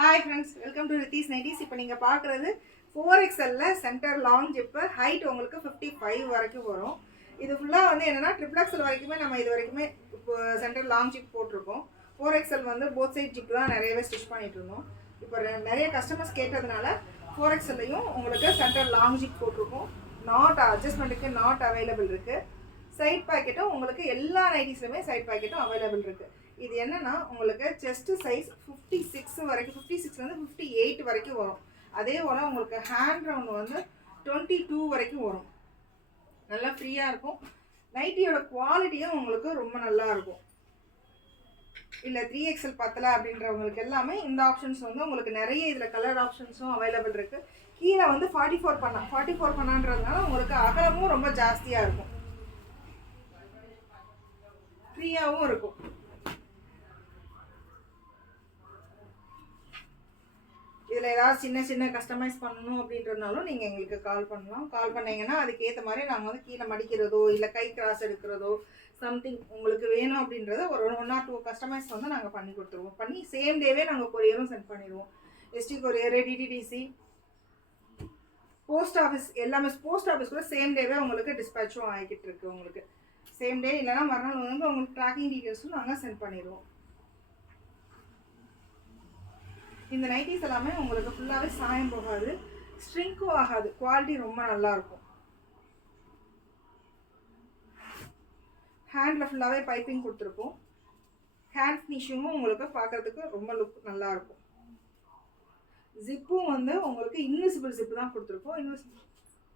Hi friends, welcome to Ritheesh nighties. இப்போ நீங்கள் பார்க்குறது 4XL centre long zip. Height உங்களுக்கு 55 வரைக்கும் வரும். இது ஃபுல்லாக வந்து என்னென்னா XXL வரைக்குமே நம்ம இது வரைக்குமே இப்போ சென்டர் லாங் ஜிப் போட்டிருக்கோம். 4XL வந்து போத் சைட் ஜிப் தான் நிறையவே ஸ்டிச் பண்ணிட்டு இருந்தோம். இப்போ நிறைய கஸ்டமர்ஸ் கேட்டதுனால 4XLையும் உங்களுக்கு சென்டர் லாங் ஜிப் போட்டிருக்கோம். நாட் அட்ஜஸ்ட்மெண்ட்டுக்கு நாட் அவைலபிள் இருக்குது. சைட் பாக்கெட்டும் உங்களுக்கு எல்லா நைட்டிஸ்லையுமே சைட் பாக்கெட்டும் அவைலபிள் இருக்குது. இது என்னன்னா உங்களுக்கு செஸ்ட் சைஸ் 56 வரைக்கும், 56லேருந்து 58 வரைக்கும் வரும். அதே போல் உங்களுக்கு ஹேண்ட் ரவுண்ட் வந்து 22 வரைக்கும் வரும். நல்லா ஃப்ரீயாக இருக்கும். நைட்டியோட குவாலிட்டியும் உங்களுக்கு ரொம்ப நல்லா இருக்கும். இல்லை 3XL பத்தலை அப்படின்றவங்களுக்கு எல்லாமே இந்த ஆப்ஷன்ஸ் வந்து உங்களுக்கு நிறைய இதில் கலர் ஆப்ஷன்ஸும் அவைலபிள் இருக்குது. கீழே வந்து 44 பண்ணான்றதுனால உங்களுக்கு அகலமும் ரொம்ப ஜாஸ்தியாக இருக்கும், ஃப்ரீயாகவும் இருக்கும். இதில் ஏதாவது சின்ன சின்ன கஸ்டமைஸ் பண்ணணும் அப்படின்றதுனாலும் நீங்கள் எங்களுக்கு கால் பண்ணலாம். கால் பண்ணிங்கன்னா அதுக்கேற்ற மாதிரி நாங்கள் வந்து கீழே மடிக்கிறதோ இல்லை கை கிராஸ் எடுக்கிறதோ சம்திங் உங்களுக்கு வேணும் அப்படின்றத ஒரு 1 or 2 கஸ்டமைஸ் வந்து நாங்கள் பண்ணி கொடுத்துருவோம். பண்ணி சேம் டேவே நாங்கள் கொரியரும் சென்ட் பண்ணிடுவோம். ST courier, DTDC, post office எல்லாமே. போஸ்ட் ஆஃபீஸ் கூட சேம் டேவே உங்களுக்கு டிஸ்பேச்சும் ஆகிக்கிட்டு இருக்கு. உங்களுக்கு சேம் டே இல்லைனா மறுநாள் வந்து உங்களுக்கு ட்ராக்கிங் டீட்டெயில்ஸும் நாங்கள் சென்ட் பண்ணிடுவோம். இந்த நைட்டிஸ் எல்லாமே உங்களுக்கு ஃபுல்லாகவே சாயம் போகாது, ஸ்ட்ரிங்க்கும் ஆகாது. குவாலிட்டி ரொம்ப நல்லாயிருக்கும். ஹேண்டில் ஃபுல்லாகவே பைப்பிங் கொடுத்துருக்கோம். ஹேண்ட் ஃபினிஷிங்கும் உங்களுக்கு பார்க்குறதுக்கு ரொம்ப லுக் நல்லாயிருக்கும். ஜிப்பும் வந்து உங்களுக்கு இன்விசிபிள் ஜிப்பு தான் கொடுத்துருக்கோம்.